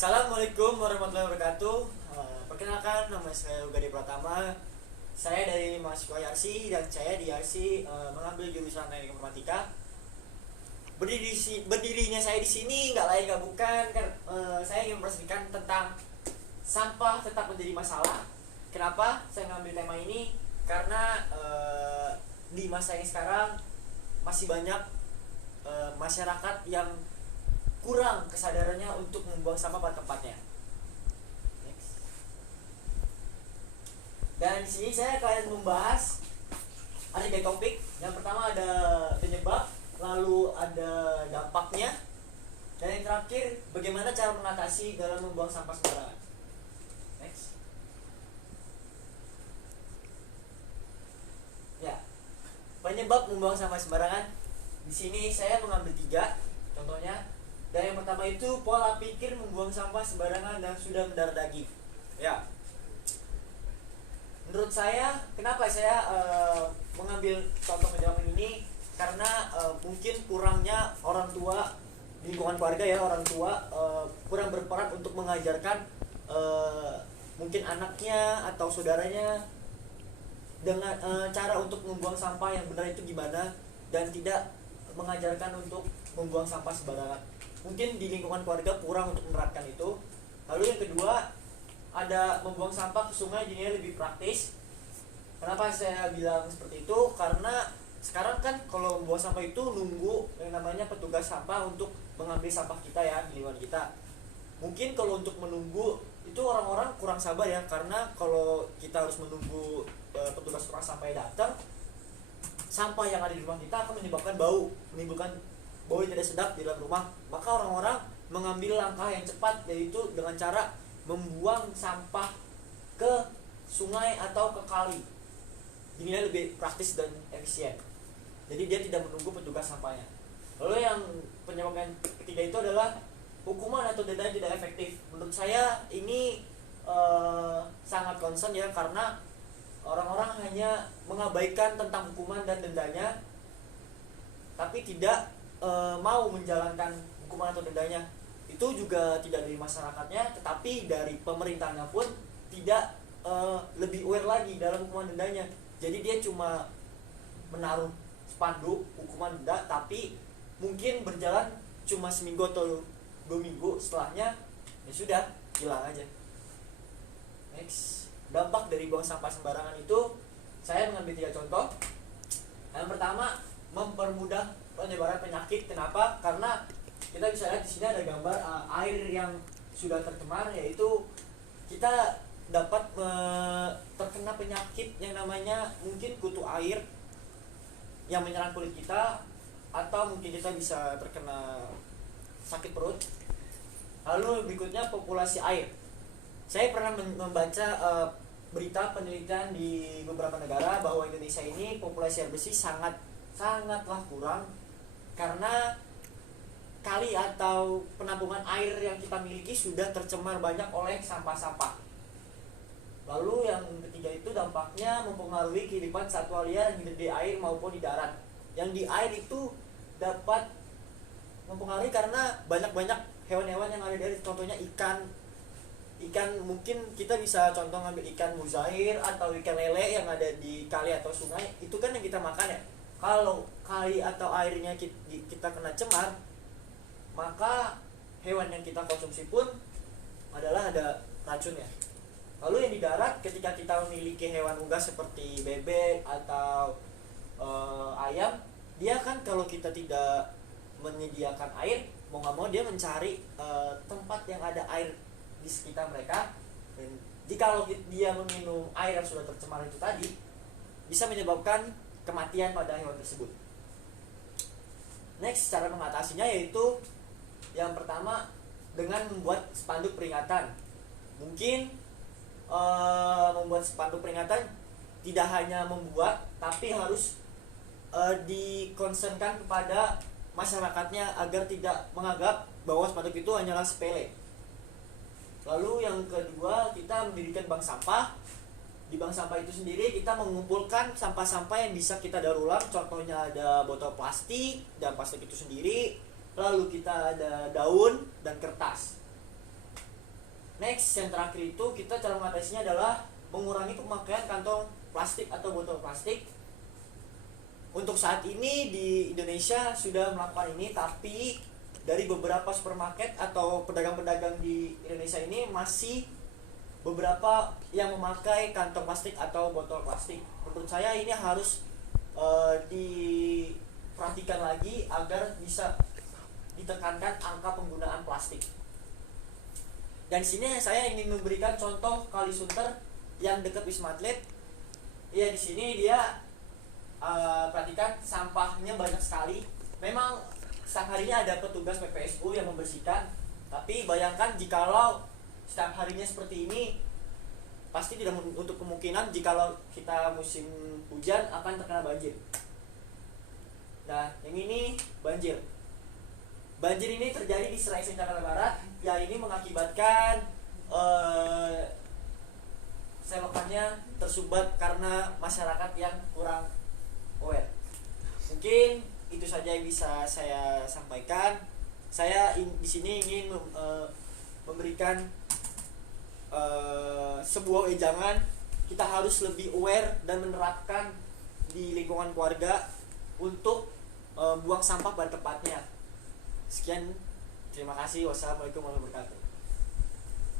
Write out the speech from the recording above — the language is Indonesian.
Assalamualaikum warahmatullahi wabarakatuh. Perkenalkan, nama saya Ugadi Pratama. Saya dari mahasiswa YARSI dan saya di YARSI mengambil jurusan Teknik Informatika. Berdirinya saya di sini nggak lain nggak bukan kan saya ingin mempresentasikan tentang sampah tetap menjadi masalah. Kenapa saya ngambil tema ini? Karena di masa yang sekarang masih banyak masyarakat yang kurang kesadarannya untuk membuang sampah pada tempatnya. Next. Dan di sini saya akan membahas ada 3 topik. Yang pertama ada penyebab, lalu ada dampaknya, dan yang terakhir bagaimana cara mengatasi dalam membuang sampah sembarangan. Next. Ya, penyebab membuang sampah sembarangan. Di sini saya mengambil 3 contohnya. Dan yang pertama itu pola pikir membuang sampah sembarangan dan sudah mendarah daging. Ya. Menurut saya, kenapa saya mengambil contoh penjelasan ini? Karena mungkin kurangnya orang tua, lingkungan keluarga ya, orang tua kurang berperan untuk mengajarkan mungkin anaknya atau saudaranya dengan cara untuk membuang sampah yang benar itu gimana, dan tidak mengajarkan untuk membuang sampah sembarangan. Mungkin di lingkungan keluarga kurang untuk menerapkan itu. Lalu yang kedua, ada membuang sampah ke sungai jadinya lebih praktis. Kenapa saya bilang seperti itu? Karena sekarang kan kalau membuang sampah itu nunggu yang namanya petugas sampah untuk mengambil sampah kita ya di lingkungan kita. Mungkin kalau untuk menunggu itu orang-orang kurang sabar ya, karena kalau kita harus menunggu petugas tukang sampah datang, sampah yang ada di rumah kita akan menimbulkan bau yang tidak sedap di dalam rumah. Maka orang-orang mengambil langkah yang cepat, yaitu dengan cara membuang sampah ke sungai atau ke kali. Ini lebih praktis dan efisien. Jadi dia tidak menunggu petugas sampahnya. Lalu yang penyebab yang ketiga itu adalah hukuman atau denda tidak efektif. Menurut saya ini sangat concern ya, karena orang-orang hanya mengabaikan tentang hukuman dan dendanya, tapi tidak mau menjalankan hukuman atau dendanya. Itu juga tidak dari masyarakatnya, tetapi dari pemerintahnya pun tidak lebih aware lagi dalam hukuman dendanya. Jadi dia cuma menaruh spanduk hukuman denda, tapi mungkin berjalan cuma seminggu atau 2 minggu, setelahnya ya sudah hilang aja. Next, dampak dari buang sampah sembarangan itu saya mengambil 3 contoh. Yang pertama, mempermudah penyebaran penyakit. Kenapa? Karena kita bisa lihat di sini ada gambar air yang sudah tercemar, yaitu kita dapat terkena penyakit yang namanya mungkin kutu air yang menyerang kulit kita, atau mungkin kita bisa terkena sakit perut. Lalu berikutnya populasi air. Saya pernah membaca berita penelitian di beberapa negara bahwa Indonesia ini populasi air bersih sangatlah kurang, karena kali atau penampungan air yang kita miliki sudah tercemar banyak oleh sampah-sampah. Lalu yang ketiga itu dampaknya mempengaruhi kehidupan satwa liar yang hidup di air maupun di darat. Yang di air itu dapat mempengaruhi karena banyak hewan-hewan yang ada di air, contohnya ikan mungkin kita bisa contoh ngambil ikan mujair atau ikan lele yang ada di kali atau sungai, itu kan yang kita makan ya. Kalau kali atau airnya kita kena cemar, maka hewan yang kita konsumsi pun adalah ada racunnya. Lalu yang di darat, ketika kita memiliki hewan unggas seperti bebek atau ayam, dia kan kalau kita tidak menyediakan air, mau nggak mau dia mencari tempat yang ada air di sekitar mereka. Dan jika dia meminum air yang sudah tercemar itu tadi, bisa menyebabkan kematian pada hewan tersebut. Next, cara mengatasinya yaitu yang pertama dengan membuat spanduk peringatan. Mungkin membuat spanduk peringatan tidak hanya membuat, tapi harus dikonsenkan kepada masyarakatnya agar tidak menganggap bahwa spanduk itu hanyalah sepele. Lalu yang kedua, kita mendirikan bank sampah. Di bank sampah itu sendiri kita mengumpulkan sampah-sampah yang bisa kita daur ulang. Contohnya ada botol plastik dan plastik itu sendiri. Lalu kita ada daun dan kertas. Next, yang terakhir itu kita cara mengatasinya adalah mengurangi pemakaian kantong plastik atau botol plastik. Untuk saat ini di Indonesia sudah melakukan ini, tapi dari beberapa supermarket atau pedagang-pedagang di Indonesia ini masih beberapa yang memakai kantong plastik atau botol plastik. Menurut saya ini harus diperhatikan lagi agar bisa ditekankan angka penggunaan plastik. Dan sini saya ingin memberikan contoh Kalisunter yang dekat Wisma Atlet. Ya, di sini dia perhatikan sampahnya banyak sekali. Memang setiap harinya ada petugas PPSU yang membersihkan, tapi bayangkan jikalau setiap harinya seperti ini, pasti tidak untuk kemungkinan jikalau kita musim hujan akan terkena banjir. Nah, yang ini banjir. Banjir ini terjadi di Sulawesi Tenggara Barat, yang ini mengakibatkan selokannya tersumbat karena masyarakat yang kurang aware. Mungkin itu saja yang bisa saya sampaikan. Saya di sini ingin memberikan sebuah wejangan. Kita harus lebih aware dan menerapkan di lingkungan keluarga untuk buang sampah pada tempatnya. Sekian, terima kasih. Wassalamualaikum warahmatullahi wabarakatuh.